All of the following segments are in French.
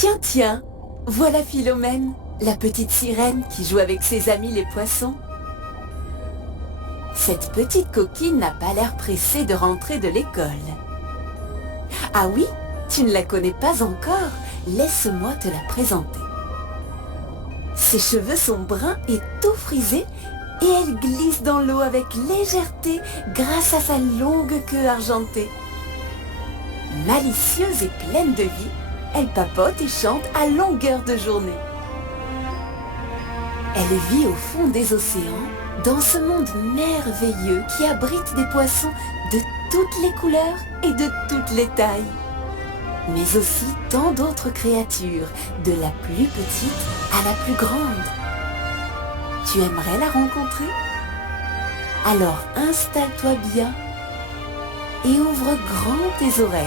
Tiens, tiens, voilà Philomène, la petite sirène qui joue avec ses amis les poissons. Cette petite coquine n'a pas l'air pressée de rentrer de l'école. Ah oui, tu ne la connais pas encore, laisse-moi te la présenter. Ses cheveux sont bruns et tout frisés et elle glisse dans l'eau avec légèreté grâce à sa longue queue argentée. Malicieuse et pleine de vie, elle papote et chante à longueur de journée. Elle vit au fond des océans, dans ce monde merveilleux qui abrite des poissons de toutes les couleurs et de toutes les tailles. Mais aussi tant d'autres créatures, de la plus petite à la plus grande. Tu aimerais la rencontrer? Alors installe-toi bien et ouvre grand tes oreilles.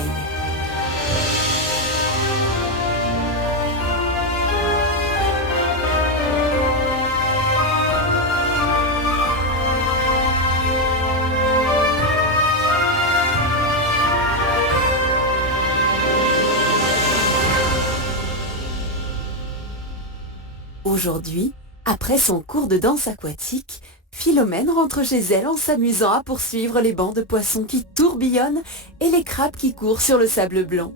Aujourd'hui, après son cours de danse aquatique, Philomène rentre chez elle en s'amusant à poursuivre les bancs de poissons qui tourbillonnent et les crabes qui courent sur le sable blanc.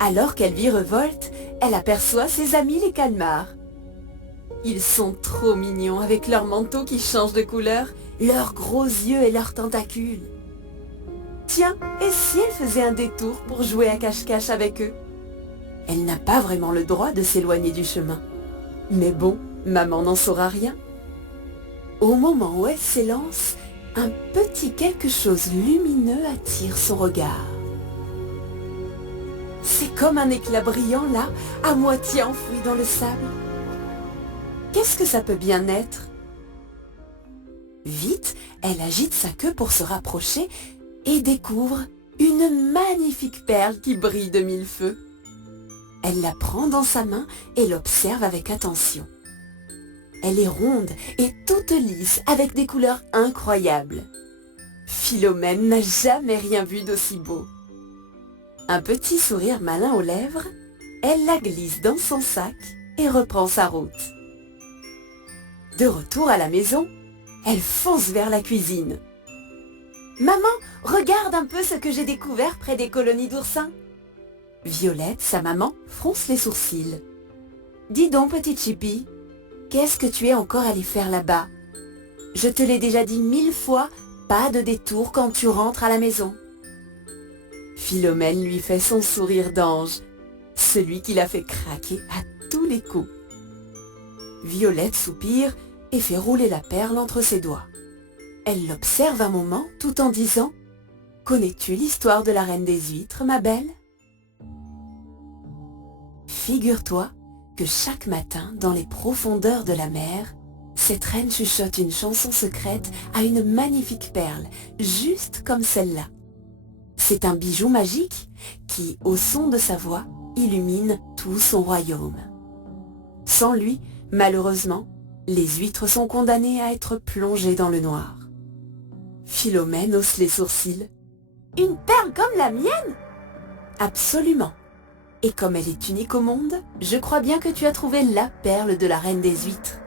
Alors qu'elle virevolte, elle aperçoit ses amis les calmars. Ils sont trop mignons avec leurs manteaux qui changent de couleur, leurs gros yeux et leurs tentacules. Tiens, et si elle faisait un détour pour jouer à cache-cache avec eux? Elle n'a pas vraiment le droit de s'éloigner du chemin. Mais bon, maman n'en saura rien. Au moment où elle s'élance, un petit quelque chose lumineux attire son regard. C'est comme un éclat brillant là, à moitié enfoui dans le sable. Qu'est-ce que ça peut bien être? Vite, elle agite sa queue pour se rapprocher et découvre une magnifique perle qui brille de mille feux. Elle la prend dans sa main et l'observe avec attention. Elle est ronde et toute lisse avec des couleurs incroyables. Philomène n'a jamais rien vu d'aussi beau. Un petit sourire malin aux lèvres, elle la glisse dans son sac et reprend sa route. De retour à la maison, elle fonce vers la cuisine. « Maman, regarde un peu ce que j'ai découvert près des colonies d'oursins !» Violette, sa maman, fronce les sourcils. « Dis donc, petite Chippy, qu'est-ce que tu es encore allée faire là-bas? Je te l'ai déjà dit 1000 fois, pas de détour quand tu rentres à la maison. » Philomène lui fait son sourire d'ange, celui qui la fait craquer à tous les coups. Violette soupire et fait rouler la perle entre ses doigts. Elle l'observe un moment tout en disant « Connais-tu l'histoire de la reine des huîtres, ma belle ?» Figure-toi que chaque matin, dans les profondeurs de la mer, cette reine chuchote une chanson secrète à une magnifique perle, juste comme celle-là. C'est un bijou magique qui, au son de sa voix, illumine tout son royaume. Sans lui, malheureusement, les huîtres sont condamnées à être plongées dans le noir. Philomène hausse les sourcils. « Une perle comme la mienne ?» « Absolument. Et comme elle est unique au monde, je crois bien que tu as trouvé la perle de la reine des huîtres. »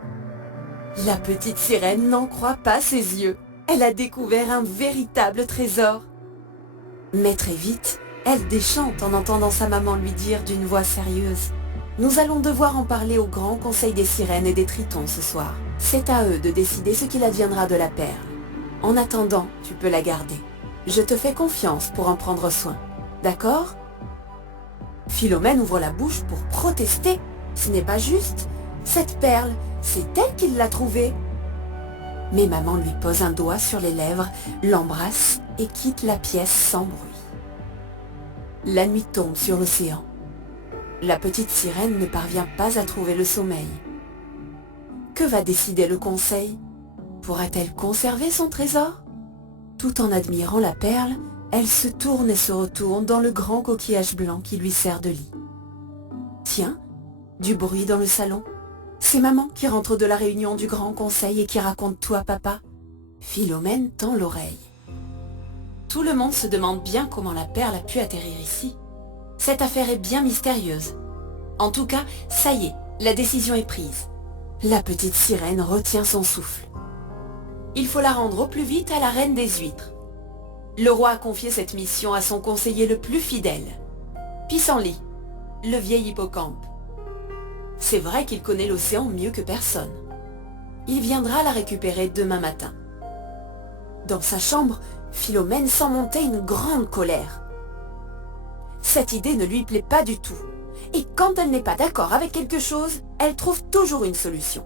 La petite sirène n'en croit pas ses yeux. Elle a découvert un véritable trésor. Mais très vite, elle déchante en entendant sa maman lui dire d'une voix sérieuse « Nous allons devoir en parler au grand conseil des sirènes et des tritons ce soir. C'est à eux de décider ce qu'il adviendra de la perle. En attendant, tu peux la garder. Je te fais confiance pour en prendre soin. D'accord ?» Philomène ouvre la bouche pour protester. Ce n'est pas juste. Cette perle, c'est elle qui l'a trouvée. Mais maman lui pose un doigt sur les lèvres, l'embrasse et quitte la pièce sans bruit. La nuit tombe sur l'océan. La petite sirène ne parvient pas à trouver le sommeil. Que va décider le conseil? Pourra-t-elle conserver son trésor? Tout en admirant la perle, elle se tourne et se retourne dans le grand coquillage blanc qui lui sert de lit. Tiens, du bruit dans le salon. C'est maman qui rentre de la réunion du grand conseil et qui raconte tout à papa. Philomène tend l'oreille. Tout le monde se demande bien comment la perle a pu atterrir ici. Cette affaire est bien mystérieuse. En tout cas, ça y est, la décision est prise. La petite sirène retient son souffle. Il faut la rendre au plus vite à la reine des huîtres. Le roi a confié cette mission à son conseiller le plus fidèle, Pissenlit, le vieil hippocampe. C'est vrai qu'il connaît l'océan mieux que personne. Il viendra la récupérer demain matin. Dans sa chambre, Philomène sent monter une grande colère. Cette idée ne lui plaît pas du tout. Et quand elle n'est pas d'accord avec quelque chose, elle trouve toujours une solution.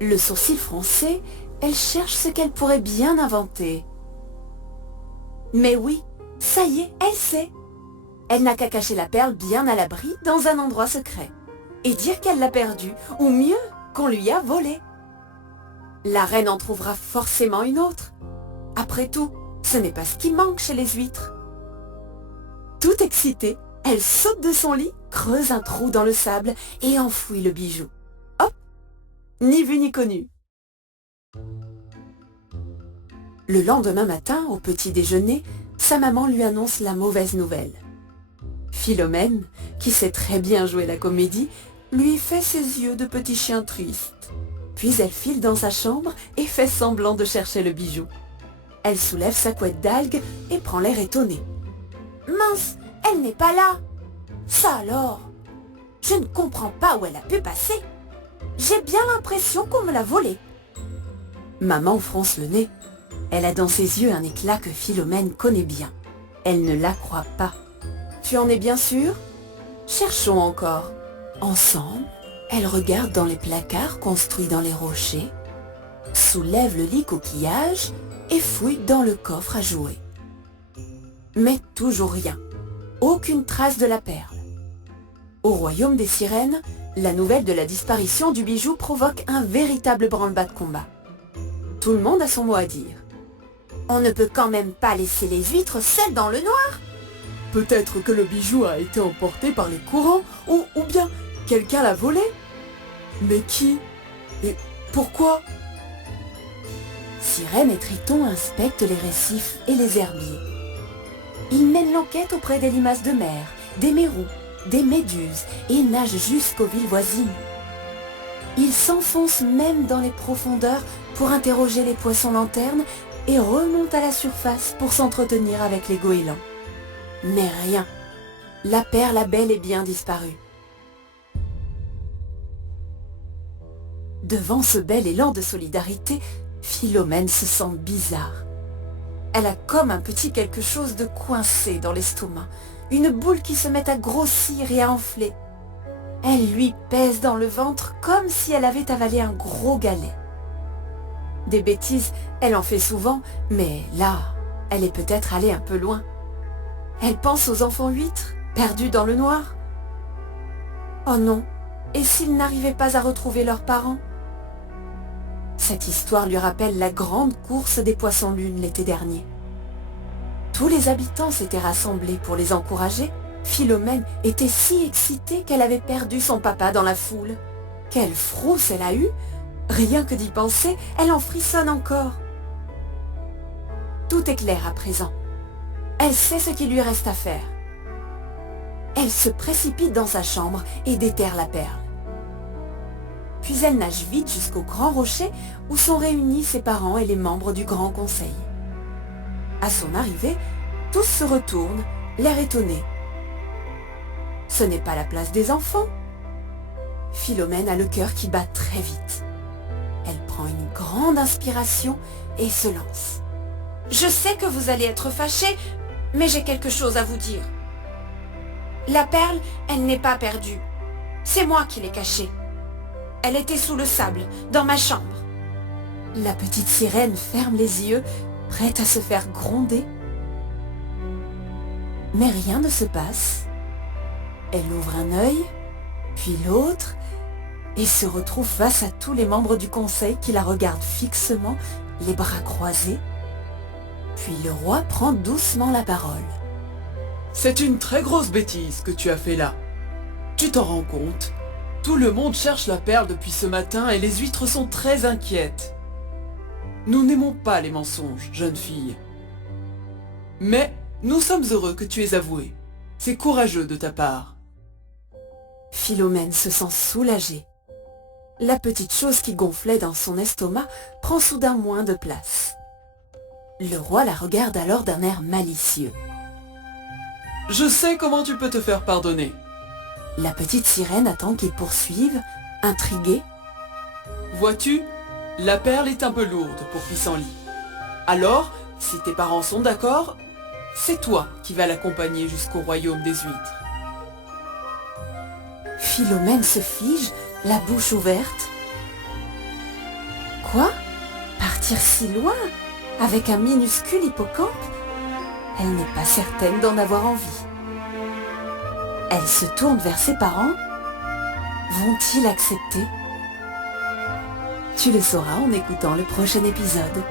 Le sourcil froncé, elle cherche ce qu'elle pourrait bien inventer. Mais oui, ça y est, elle sait. Elle n'a qu'à cacher la perle bien à l'abri dans un endroit secret. Et dire qu'elle l'a perdue, ou mieux, qu'on lui a volé. La reine en trouvera forcément une autre. Après tout, ce n'est pas ce qui manque chez les huîtres. Tout excitée, elle saute de son lit, creuse un trou dans le sable et enfouit le bijou. Hop! Ni vu ni connu. Le lendemain matin, au petit déjeuner, sa maman lui annonce la mauvaise nouvelle. Philomène, qui sait très bien jouer la comédie, lui fait ses yeux de petit chien triste. Puis elle file dans sa chambre et fait semblant de chercher le bijou. Elle soulève sa couette d'algues et prend l'air étonné. Mince, elle n'est pas là. Ça alors? Je ne comprends pas où elle a pu passer. J'ai bien l'impression qu'on me l'a volée. Maman fronce le nez. Elle a dans ses yeux un éclat que Philomène connaît bien. Elle ne la croit pas. Tu en es bien sûre? Cherchons encore. Ensemble, elle regarde dans les placards construits dans les rochers, soulève le lit coquillage et fouille dans le coffre à jouets. Mais toujours rien. Aucune trace de la perle. Au royaume des sirènes, la nouvelle de la disparition du bijou provoque un véritable branle-bas de combat. Tout le monde a son mot à dire. On ne peut quand même pas laisser les huîtres seules dans le noir. Peut-être que le bijou a été emporté par les courants, ou bien quelqu'un l'a volé. Mais qui? Et pourquoi? Sirène et Triton inspectent les récifs et les herbiers. Ils mènent l'enquête auprès des limaces de mer, des mérous, des méduses et nagent jusqu'aux villes voisines. Ils s'enfoncent même dans les profondeurs pour interroger les poissons-lanternes et remontent à la surface pour s'entretenir avec les goélands. Mais rien. La perle a bel et bien disparu. Devant ce bel élan de solidarité, Philomène se sent bizarre. Elle a comme un petit quelque chose de coincé dans l'estomac, une boule qui se met à grossir et à enfler. Elle lui pèse dans le ventre comme si elle avait avalé un gros galet. Des bêtises, elle en fait souvent, mais là, elle est peut-être allée un peu loin. Elle pense aux enfants huîtres, perdus dans le noir. Oh non, et s'ils n'arrivaient pas à retrouver leurs parents? Cette histoire lui rappelle la grande course des poissons-lunes l'été dernier. Tous les habitants s'étaient rassemblés pour les encourager. Philomène était si excitée qu'elle avait perdu son papa dans la foule. Quelle frousse elle a eue! Rien que d'y penser, elle en frissonne encore. Tout est clair à présent. Elle sait ce qu'il lui reste à faire. Elle se précipite dans sa chambre et déterre la perle. Puis elle nage vite jusqu'au grand rocher où sont réunis ses parents et les membres du grand conseil. À son arrivée, tous se retournent, l'air étonné. Ce n'est pas la place des enfants. Philomène a le cœur qui bat très vite. Elle prend une grande inspiration et se lance. Je sais que vous allez être fâchés, mais j'ai quelque chose à vous dire. La perle, elle n'est pas perdue. C'est moi qui l'ai cachée. Elle était sous le sable, dans ma chambre. La petite sirène ferme les yeux, prête à se faire gronder. Mais rien ne se passe. Elle ouvre un œil, puis l'autre, et se retrouve face à tous les membres du conseil qui la regardent fixement, les bras croisés. Puis le roi prend doucement la parole. C'est une très grosse bêtise que tu as fait là. Tu t'en rends compte? Tout le monde cherche la perle depuis ce matin et les huîtres sont très inquiètes. Nous n'aimons pas les mensonges, jeune fille. Mais nous sommes heureux que tu aies avoué. C'est courageux de ta part. Philomène se sent soulagée. La petite chose qui gonflait dans son estomac prend soudain moins de place. Le roi la regarde alors d'un air malicieux. Je sais comment tu peux te faire pardonner. La petite sirène attend qu'il poursuive, intriguée. Vois-tu, la perle est un peu lourde pour Pissenlit. Alors, si tes parents sont d'accord, c'est toi qui vas l'accompagner jusqu'au royaume des huîtres. Philomène se fige, la bouche ouverte. Quoi? Partir si loin? Avec un minuscule hippocampe? Elle n'est pas certaine d'en avoir envie. Elle se tourne vers ses parents. Vont-ils accepter? Tu le sauras en écoutant le prochain épisode.